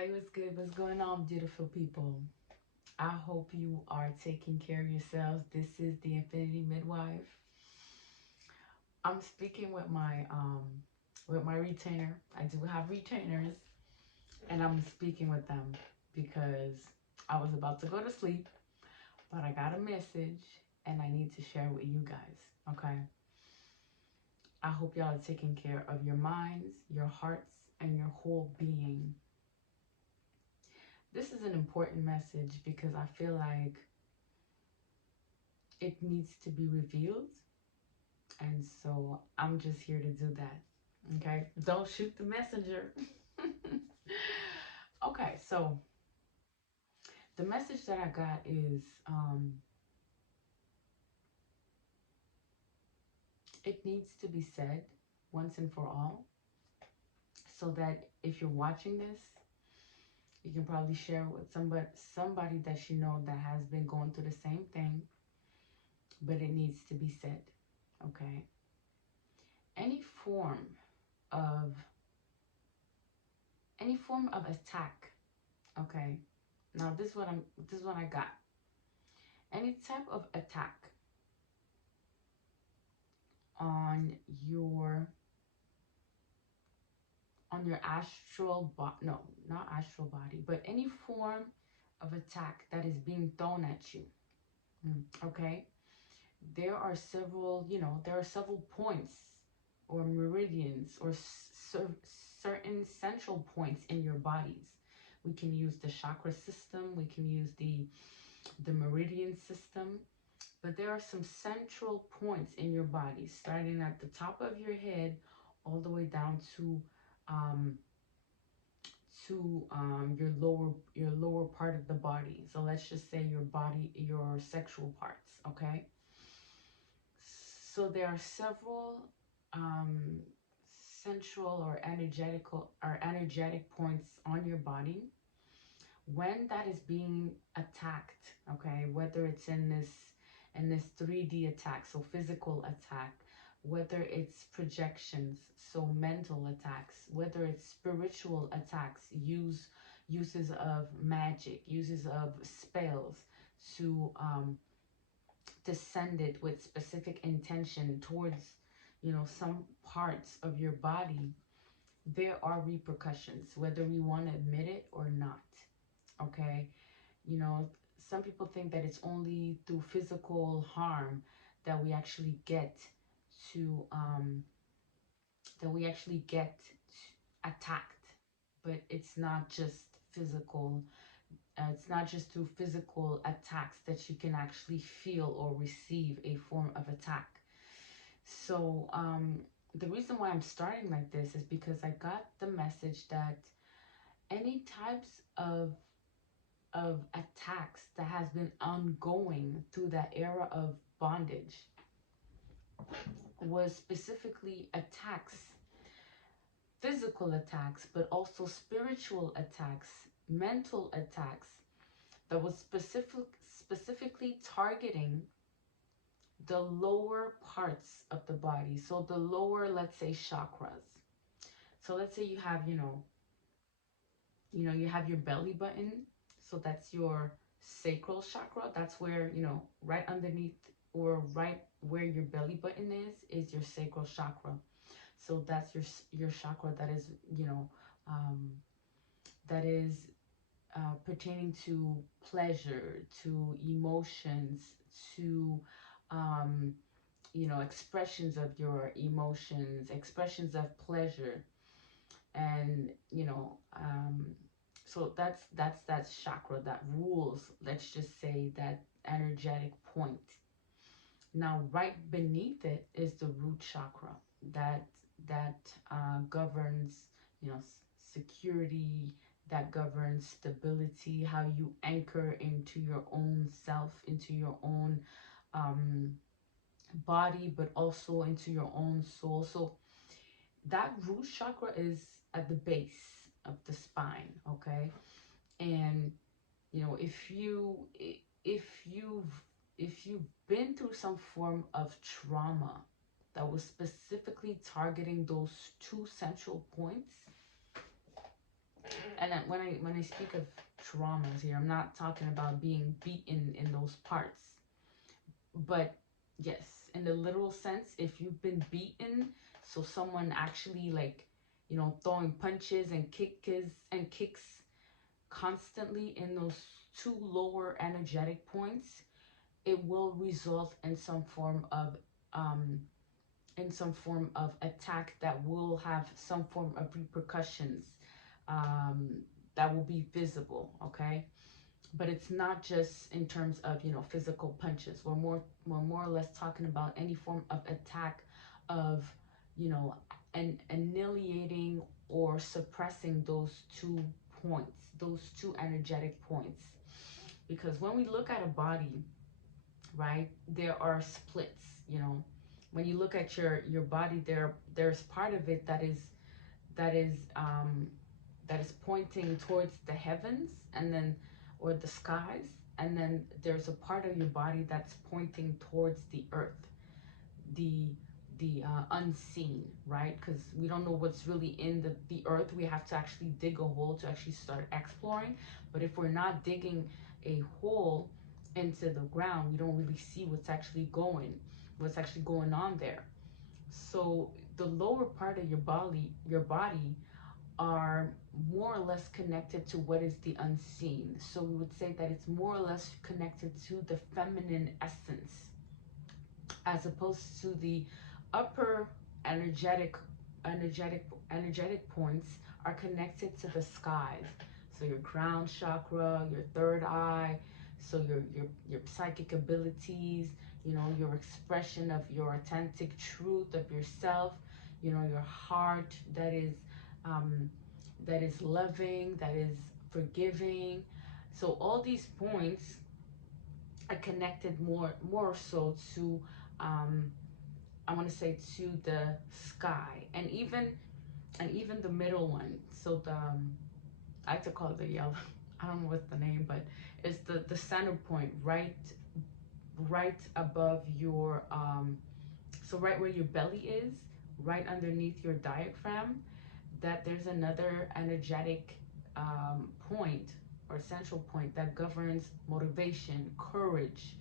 Hi, what's good? What's going on, beautiful people? I hope you are taking care of yourselves. This is the Infinity Midwife. I'm speaking with my retainer. I do have retainers, and I'm speaking with them because I was about to go to sleep, but I got a message and I need to share with you guys. Okay. I hope y'all are taking care of your minds, your hearts, and your whole being. This is an important message because I feel like it needs to be revealed. And so I'm just here to do that. Okay. Don't shoot the messenger. Okay. So the message that I got is it needs to be said once and for all so that if you're watching this, you can probably share with somebody that you know that has been going through the same thing, but it needs to be said. Okay. Any form of attack. Okay. Now this is what I got. Any type of attack on your astral body, no, not astral body, but any form of attack that is being thrown at you. Okay. There are several, there are several points or meridians or certain central points in your bodies. We can use the chakra system, we can use the meridian system, but there are some central points in your body, starting at the top of your head all the way down to your lower part of the body. So let's just say your sexual parts. Okay. So there are several um, central or energetic points on your body. When that is being attacked, okay, whether it's in this 3D attack, so physical attack, whether it's projections, so mental attacks, whether it's spiritual attacks, uses of magic, uses of spells to send it with specific intention towards some parts of your body, there are repercussions, whether we want to admit it or not. Okay. Some people think that it's only through physical harm that we actually get to attacked, but it's not just physical. It's not just through physical attacks that you can actually feel or receive a form of attack. So the reason why I'm starting like this is because I got the message that any types of attacks that has been ongoing through that era of bondage was specifically attacks, physical attacks, but also spiritual attacks, mental attacks that was specifically targeting the lower parts of the body. So the lower, let's say, chakras. So let's say you have, you have your belly button. So that's your sacral chakra. That's where, right underneath or right where your belly button is your sacral chakra. So that's your chakra that is, that is pertaining to pleasure, to emotions, to expressions of your emotions, expressions of pleasure, and so that's that chakra that rules, let's just say, that energetic point. Now right beneath it is the root chakra that governs security, that governs stability, how you anchor into your own self, into your own body, but also into your own soul. So that root chakra is at the base of the spine. Okay. And if you've been through some form of trauma that was specifically targeting those two central points, And when I speak of traumas here, I'm not talking about being beaten in those parts, but yes, in the literal sense, if you've been beaten, so someone actually, like, you know, throwing punches and kicks constantly in those two lower energetic points, it will result in some form of um, attack that will have some form of repercussions, um, that will be visible. Okay, but it's not just in terms of, you know, physical punches. We're more or less talking about any form of attack of, you know, annihilating or suppressing those 2 points, those 2 energetic points. Because when we look at a body, right, there are splits. You know, when you look at your body, there's part of it that is um, that is pointing towards the heavens, and then, or the skies, and then there's a part of your body that's pointing towards the earth, the unseen, right? Because we don't know what's really in the earth. We have to actually dig a hole to actually start exploring. But if we're not digging a hole into the ground, we don't really see what's actually going on there. So the lower part of your body are more or less connected to what is the unseen. So we would say that it's more or less connected to the feminine essence, as opposed to the upper energetic energetic points are connected to the skies. So your crown chakra, your third eye, so your psychic abilities, you know, your expression of your authentic truth of yourself, you know, your heart um, that is loving, that is forgiving. So all these points are connected more so to, um, I want to say, to the sky, and even the middle one. So the I like to call it the yellow. I don't know what's the name, but it's the center point, right above your so right where your belly is, right underneath your diaphragm. That there's another energetic point or central point that governs motivation, courage.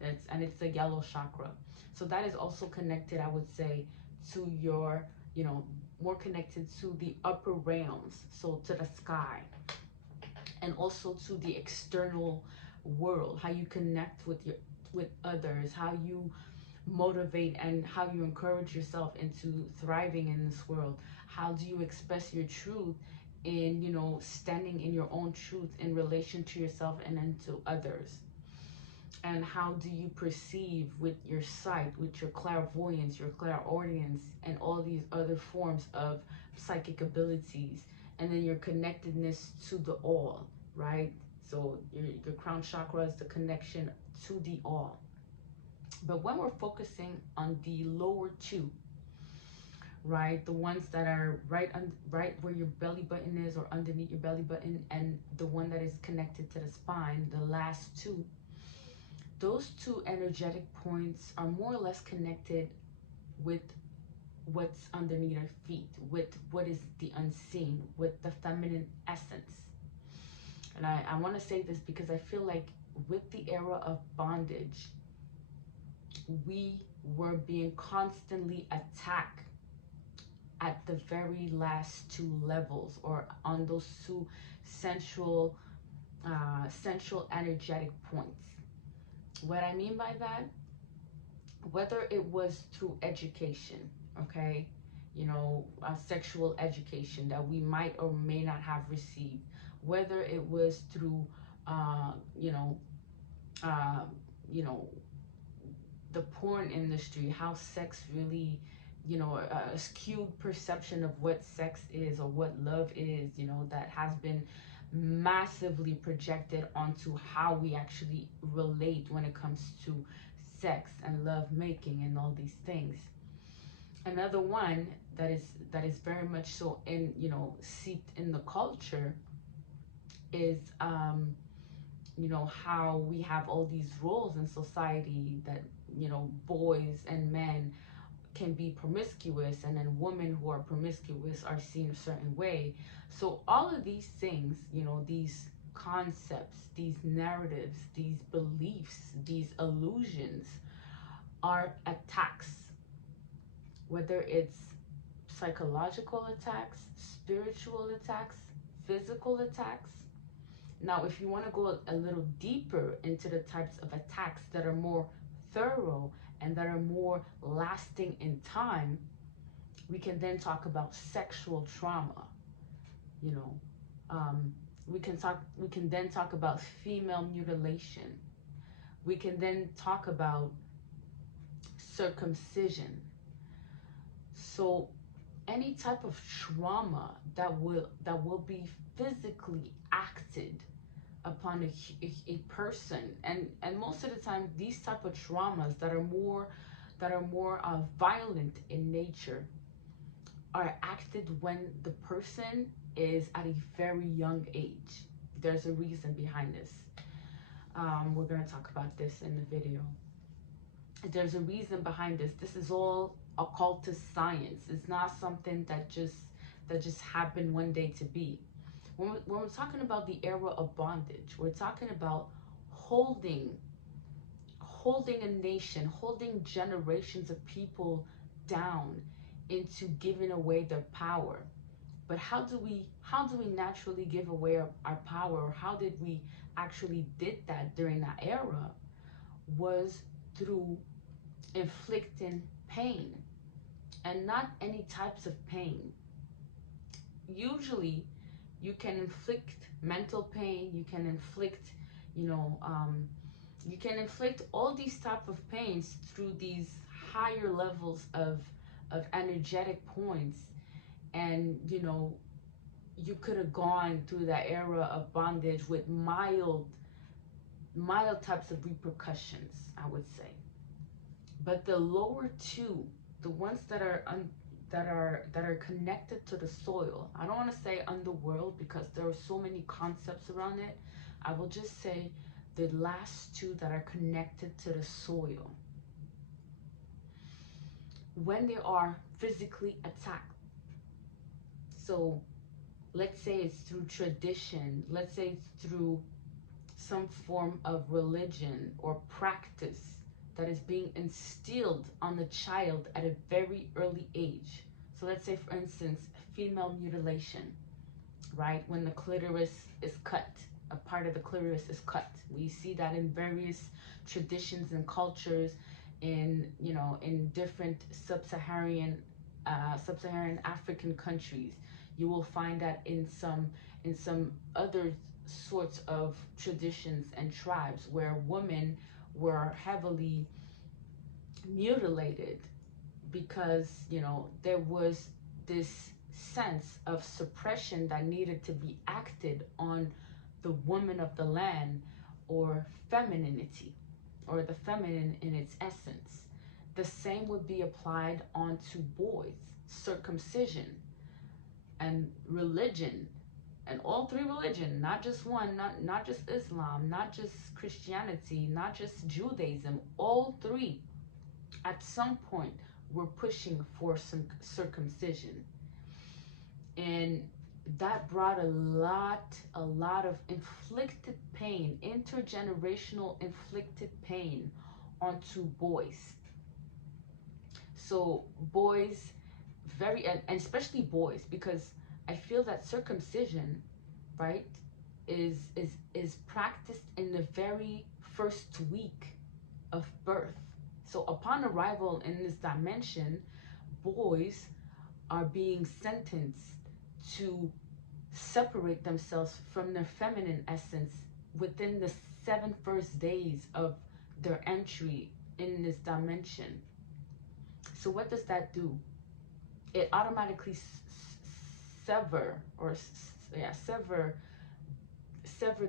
It's the yellow chakra. So that is also connected, I would say, to your, you know, more connected to the upper realms, so to the sky, and also to the external world, how you connect with others, how you motivate and how you encourage yourself into thriving in this world. How do you express your truth in, you know, standing in your own truth in relation to yourself and then to others? And how do you perceive with your sight, with your clairvoyance, your clairaudience, and all these other forms of psychic abilities, and then your connectedness to the all, right? So your crown chakra is the connection to the all. But when we're focusing on the lower two, right, the ones that are right where your belly button is, or underneath your belly button, and the one that is connected to the spine, the last two, those two energetic points are more or less connected with what's underneath our feet, with what is the unseen, with the feminine essence. And I want to say this because I feel like with the era of bondage, we were being constantly attacked at the very last two levels, or on those two central central energetic points. What I mean by that, whether it was through education, okay, you know, sexual education that we might or may not have received, whether it was through, uh, you know, uh, you know, the porn industry, how sex really, you know, a skewed perception of what sex is or what love is, you know, that has been massively projected onto how we actually relate when it comes to sex and love making and all these things. Another one that is very much so in, you know, seeped in the culture is, you know, how we have all these roles in society that, you know, boys and men can be promiscuous, and then women who are promiscuous are seen a certain way. So all of these things, you know, these concepts, these narratives, these beliefs, these illusions are attacks, whether it's psychological attacks, spiritual attacks, physical attacks. Now, if you want to go a little deeper into the types of attacks that are more thorough and that are more lasting in time, we can then talk about sexual trauma. You know, we can then talk about female mutilation. We can then talk about circumcision. So any type of trauma that will be physically acted upon a person, and most of the time these type of traumas that are more violent in nature are acted when the person is at a very young age. There's a reason behind this. We're going to talk about this in the video. There's a reason behind this. This is all occultist science. It's not something that just happened one day to be. When we're talking about the era of bondage, we're talking about holding a nation, holding generations of people down into giving away their power. But how do we naturally give away our power, or how did we actually did that during that era? Was through inflicting pain, and not any types of pain. Usually you can inflict mental pain, you can inflict, you can inflict all these type of pains through these higher levels of energetic points. And you could have gone through that era of bondage with mild types of repercussions, I would say. But the lower two, the ones that are connected to the soil, I don't want to say underworld because there are so many concepts around it. I will just say the last two that are connected to the soil, when they are physically attacked. So let's say it's through tradition, let's say it's through some form of religion or practice that is being instilled on the child at a very early age. So let's say, for instance, female mutilation, right? When the clitoris is cut, a part of the clitoris is cut. We see that in various traditions and cultures in different sub-Saharan African countries. You will find that in some other sorts of traditions and tribes where women were heavily mutilated because there was this sense of suppression that needed to be acted on the woman of the land, or femininity, or the feminine in its essence. The same would be applied onto boys. Circumcision and religion, and all three religion, not just one, not just Islam, not just Christianity, not just Judaism, all three at some point were pushing for some circumcision. And that brought a lot of inflicted pain, intergenerational inflicted pain onto boys. So boys, and especially boys, because I feel that circumcision, right, is practiced in the very first week of birth. So upon arrival in this dimension, boys are being sentenced to separate themselves from their feminine essence within the 7 first days of their entry in this dimension. So what does that do? It automatically sever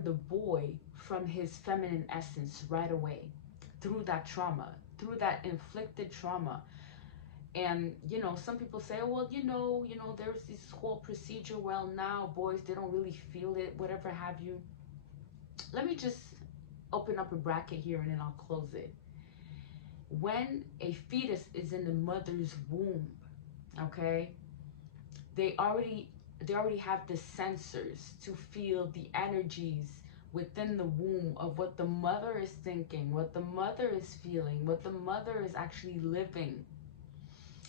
the boy from his feminine essence right away, through that trauma, through that inflicted trauma. And some people say, oh, well, there's this whole procedure. Well, now boys, they don't really feel it, whatever have you. Let me just open up a bracket here and then I'll close it. when a fetus is in the mother's womb, okay, they already have the sensors to feel the energies within the womb of what the mother is thinking, what the mother is feeling, what the mother is actually living.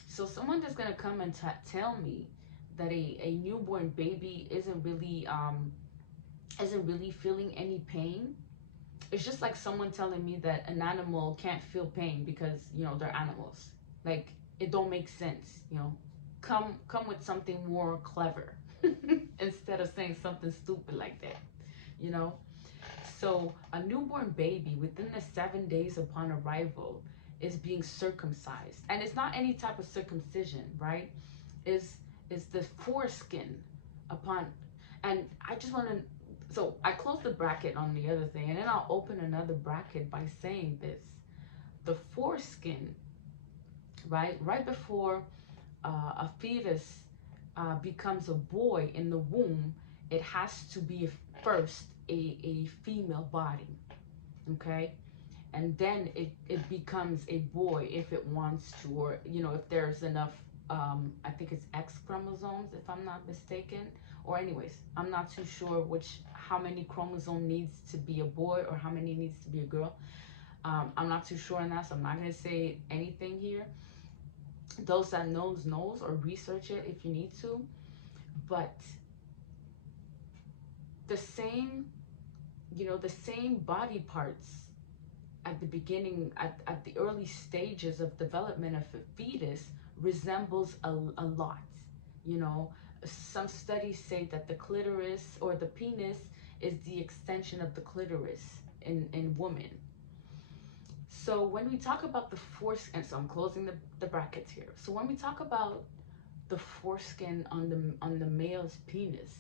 So someone that's going to come and tell me that a newborn baby isn't really feeling any pain, it's just like someone telling me that an animal can't feel pain because, you know, they're animals. Like, it don't make sense, you know. Come with something more clever instead of saying something stupid like that, you know. So a newborn baby within the 7 days upon arrival is being circumcised, and it's not any type of circumcision, right? Is the foreskin upon, and I just want to, so I close the bracket on the other thing, and then I'll open another bracket by saying this: the foreskin, right before a fetus becomes a boy in the womb, it has to be first a female body, okay? And then it becomes a boy if it wants to, or, you know, if there's enough, I think it's X chromosomes, if I'm not mistaken. Or anyways, I'm not too sure how many chromosome needs to be a boy or how many needs to be a girl. I'm not too sure on that, so I'm not going to say anything here. Those that knows, or research it if you need to. But the same, you know, the same body parts at the beginning, at the early stages of development of a fetus resembles a lot, you know. Some studies say that the clitoris or the penis is the extension of the clitoris in women. So when we talk about the foreskin, and so I'm closing the brackets here. So when we talk about the foreskin on the male's penis,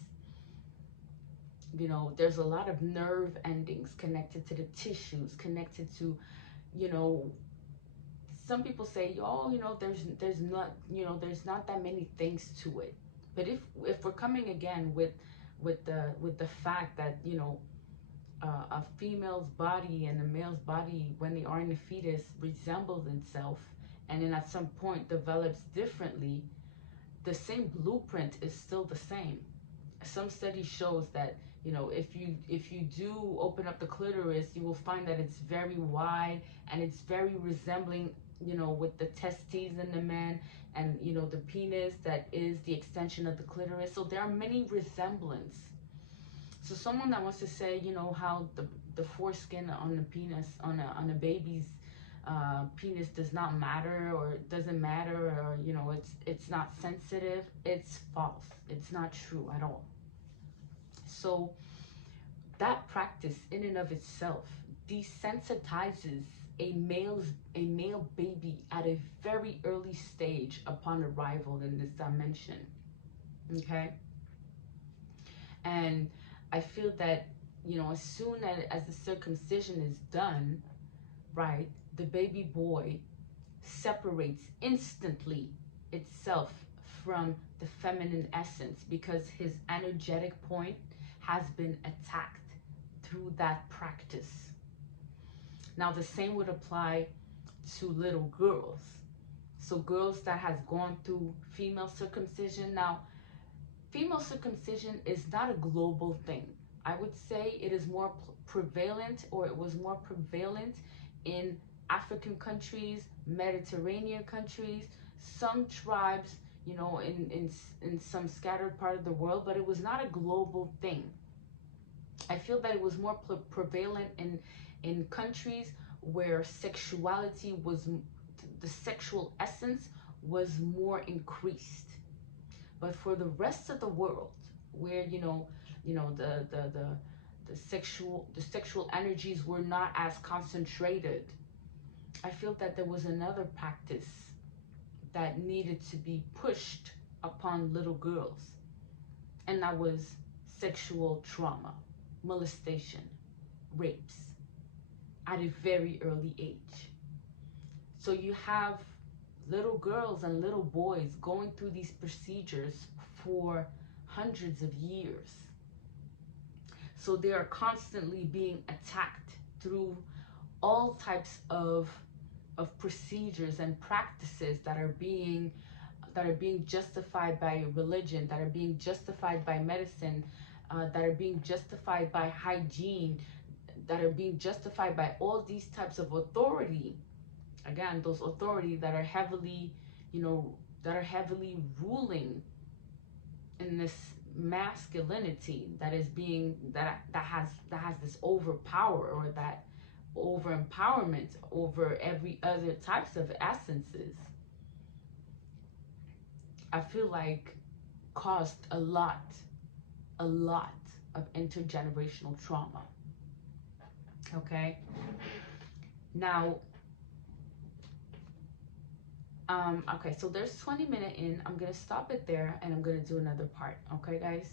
you know, there's a lot of nerve endings connected to the tissues, connected to, you know, some people say, oh, you know, there's not that many things to it. But if we're coming again with the fact that, you know, a female's body and a male's body, when they are in the fetus, resembles itself, and then at some point develops differently, the same blueprint is still the same. Some study shows that, you know, if you do open up the clitoris, you will find that it's very wide and it's very resembling, you know, with the testes in the man, and, you know, the penis that is the extension of the clitoris. So there are many resemblance. So someone that wants to say, you know, how the foreskin on the penis, on a baby's penis does not matter, or doesn't matter, or, you know, it's not sensitive, it's false. It's not true at all. So that practice in and of itself desensitizes a male baby at a very early stage upon arrival in this dimension, okay? And I feel that, you know, as soon as the circumcision is done, right, the baby boy separates instantly itself from the feminine essence, because his energetic point has been attacked through that practice. Now the same would apply to little girls. So girls that has gone through female circumcision. Now, female circumcision is not a global thing. I would say it is more prevalent, or it was more prevalent in African countries, Mediterranean countries, some tribes, you know, in some scattered part of the world, but it was not a global thing. I feel that it was more prevalent in countries where sexuality was, the sexual essence was more increased. But for the rest of the world, where, you know, the sexual energies were not as concentrated, I feel that there was another practice that needed to be pushed upon little girls, and that was sexual trauma, molestation, rapes at a very early age. So you have little girls and little boys going through these procedures for hundreds of years. So they are constantly being attacked through all types of procedures and practices that are being justified by religion, that are being justified by medicine, that are being justified by hygiene, that are being justified by all these types of authority. Again, those authority that are heavily, you know, that are heavily ruling in this masculinity that is being that has this overpower, or that over empowerment over every other types of essences. I feel like caused a lot of intergenerational trauma. Okay, now okay, so there's 20 minutes in. I'm gonna stop it there and I'm gonna do another part. Okay, guys.